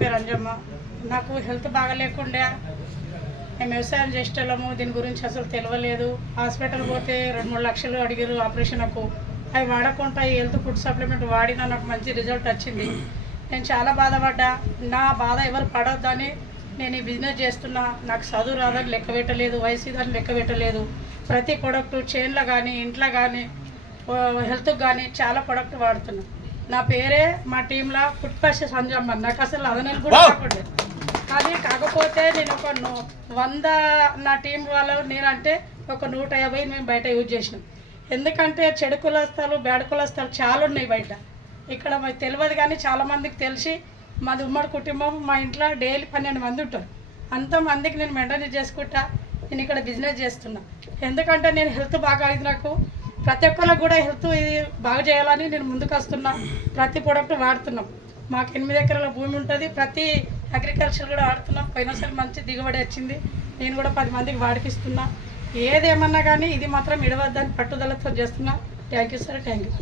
పేరు అంజమ్మ. నాకు హెల్త్ బాగలేకుండా మేము వ్యవసాయం చేసేటోళ్ళము. దీని గురించి అసలు తెలియలేదు. హాస్పిటల్ పోతే 2-3 లక్షలు అడిగారు ఆపరేషన్కు. అవి వాడకుండా ఈ హెల్త్ ఫుడ్ సప్లిమెంట్ వాడినా నాకు మంచి రిజల్ట్ వచ్చింది. నేను చాలా బాధపడ్డా. నా బాధ ఎవరు పడొద్దని నేను ఈ బిజినెస్ చేస్తున్నా. నాకు చదువు రాదని లెక్క పెట్టలేదు, వయసు ఇదని లెక్క పెట్టలేదు. ప్రతి ప్రొడక్టు చేన్లో కానీ ఇంట్లో కానీ హెల్త్కి కానీ చాలా ప్రొడక్ట్ వాడుతున్నాను. నా పేరే మా టీంలో పుట్పశ సంజమ్మ. నాకు అసలు అదనలు కూడా కాకుండా కానీ కాకపోతే నేను ఒక 100 నా టీం వాళ్ళు నేనంటే ఒక 150 మేము బయట యూజ్ చేసినాం. ఎందుకంటే చెడు కులస్తాలు బ్యాడ్ కులస్తాలు చాలా ఉన్నాయి బయట. ఇక్కడ మాకు తెలియదు కానీ చాలామందికి తెలిసి మాది ఉమ్మడి కుటుంబం. మా ఇంట్లో డైలీ 12 మంది ఉంటారు. అంతమందికి నేను మెయింటైన్ చేసుకుంటా నేను ఇక్కడ బిజినెస్ చేస్తున్నా. ఎందుకంటే నేను హెల్త్ బాగా అయింది. నాకు ప్రతి ఒక్కరికి కూడా హెల్త్ ఇది బాగా చేయాలని నేను ముందుకు వస్తున్నా. ప్రతి ప్రోడక్ట్ వాడుతున్నాం. మాకు 8 ఎకరాల భూమి ఉంటుంది. ప్రతి అగ్రికల్చర్ కూడా వాడుతున్నాం. పోయినసారి మంచి దిగుబడి వచ్చింది. నేను కూడా 10 మందికి వాడిపిస్తున్నా. ఏదేమన్నా కానీ ఇది మాత్రం ఇడవద్దని పట్టుదలతో చేస్తున్నా. Thank you sir. Thank you.